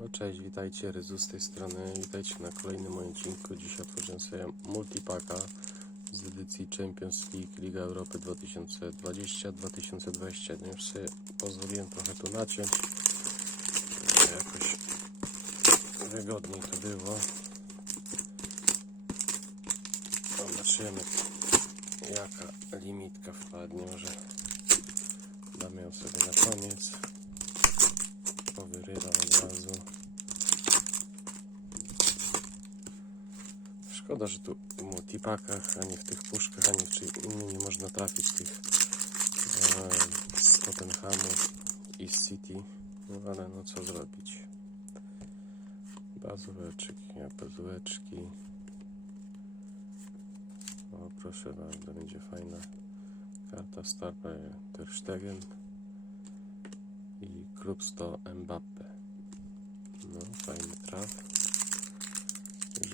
No cześć, witajcie, Ryzu z tej strony. Witajcie na kolejnym moim odcinku. Dzisiaj otworzyłem sobie multipaka z edycji Champions League Liga Europy 2020-2021. Już sobie pozwoliłem trochę tu naciąć, jakoś wygodniej to było. Zobaczymy jaka limitka wpadnie. Może damy ją sobie na koniec. Powyrywam od razu. Szkoda, że tu w multipakach, ani w tych puszkach, ani w czym innym nie można trafić tych e, z Tottenhamu i z City. No ale no co zrobić. Bazóweczki, bazóweczki. O proszę bardzo, będzie fajna karta Star Player Ter Stegen i klub 100 Mbappe. No, fajny traf.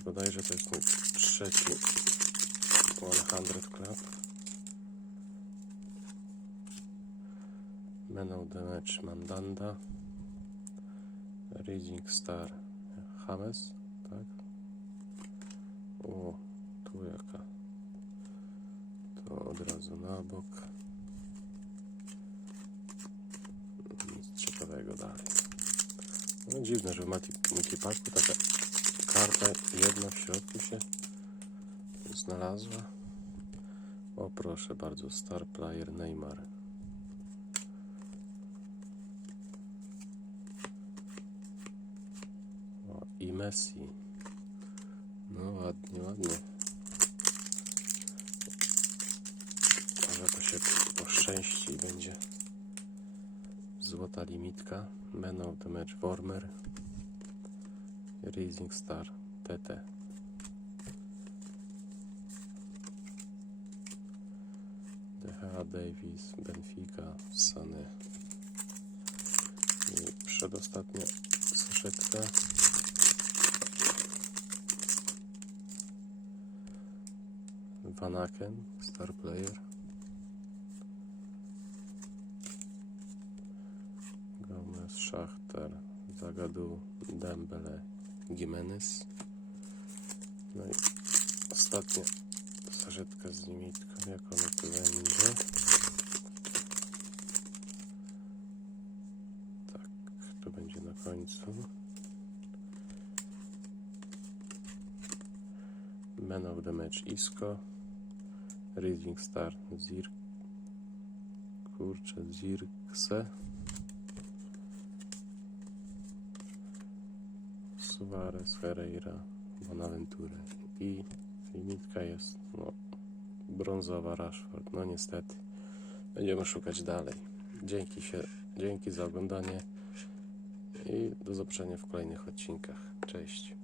Bodajże to jest mój trzeci 100 Club. Man of Mandanda. Reading Star James, tak? O, tu jaka. To od razu na bok. Nic ciekawego dalej. No dziwne, że w multi- multipaku taka karta jedna w środku się znalazła. O proszę bardzo, Star Player Neymar. O, i Messi. No ładnie, ładnie. Może to się poszczęści i będzie złota limitka. Man of the Match Warmer. Rising Star TT. DH Davis, Benfica, Sany. I przedostatnia saszetka. Vanaken, Star Player. Gomez, Schachter, Zagadu, Dembele, Gimenez. No i ostatnia sarzetka z limitką, jak ona tu będzie. Tak, to będzie na końcu. Man of the Match Isco. Reading Star Zir. Kurczę, Zirkse. Suarez, Ferreira, Bonaventure i limitka jest no, brązowa Rashford. No niestety. Będziemy szukać dalej. Dzięki, się, dzięki za oglądanie i do zobaczenia w kolejnych odcinkach. Cześć.